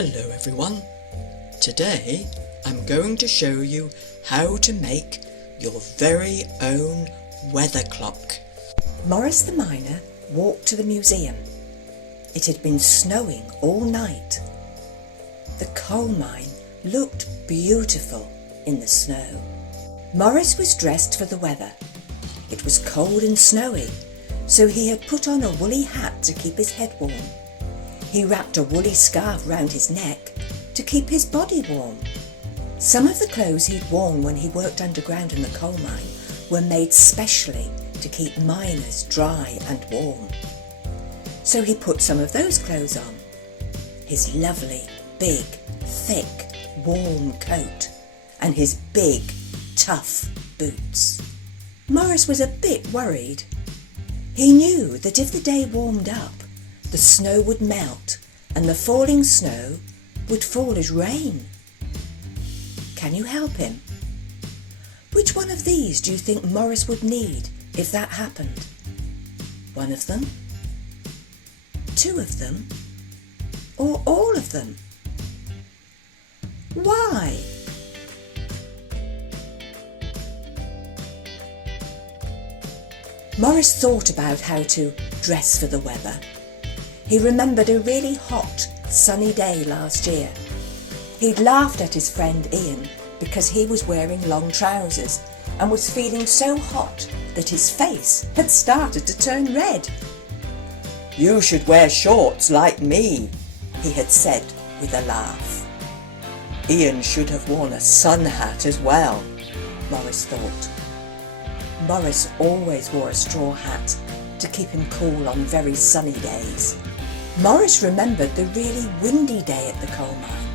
Hello everyone. Today I'm going to show you how to make your very own weather clock. Maurice the miner walked to the museum. It had been snowing all night. The coal mine looked beautiful in the snow. Maurice was dressed for the weather. It was cold and snowy, so he had put on a woolly hat to keep his head warm. He wrapped a woolly scarf round his neck to keep his body warm. Some of the clothes he'd worn when he worked underground in the coal mine were made specially to keep miners dry and warm. So he put some of those clothes on. His lovely, big, thick, warm coat and his big, tough boots. Maurice was a bit worried. He knew that if the day warmed up, the snow would melt and the falling snow would fall as rain. Can you help him? Which one of these do you think Maurice would need if that happened? One of them? Two of them? Or all of them? Why? Maurice thought about how to dress for the weather. He remembered a really hot, sunny day last year. He'd laughed at his friend Ian because he was wearing long trousers and was feeling so hot that his face had started to turn red. "You should wear shorts like me," he had said with a laugh. Ian should have worn a sun hat as well, Maurice thought. Maurice always wore a straw hat to keep him cool on very sunny days. Maurice remembered the really windy day at the coal mine.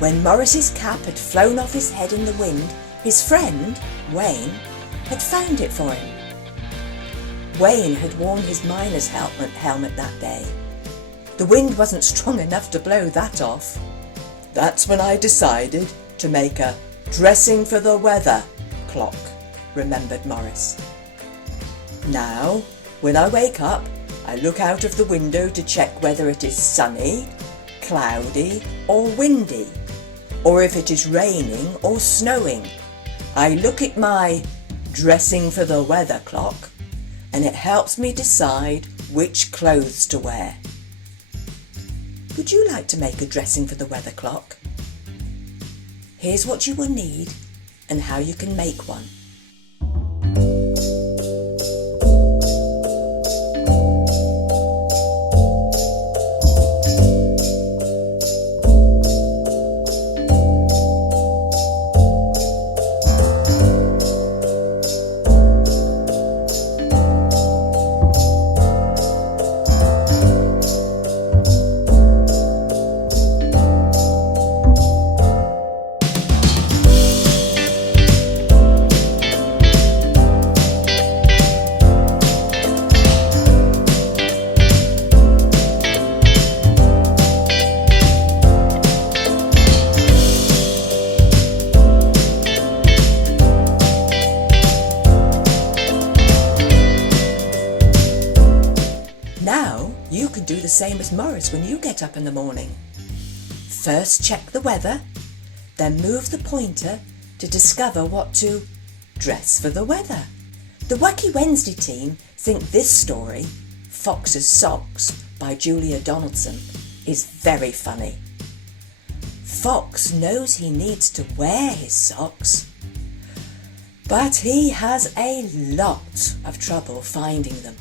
When Maurice's cap had flown off his head in the wind, his friend, Wayne, had found it for him. Wayne had worn his miner's helmet that day. The wind wasn't strong enough to blow that off. "That's when I decided to make a dressing for the weather clock," remembered Maurice. "Now, when I wake up, I look out of the window to check whether it is sunny, cloudy or windy, or if it is raining or snowing. I look at my dressing for the weather clock and it helps me decide which clothes to wear." Would you like to make a dressing for the weather clock? Here's what you will need and how you can make one. Now you can do the same as Maurice when you get up in the morning. First check the weather, then move the pointer to discover what to dress for the weather. The Wacky Wednesday team think this story, Fox's Socks by Julia Donaldson, is very funny. Fox knows he needs to wear his socks, but he has a lot of trouble finding them.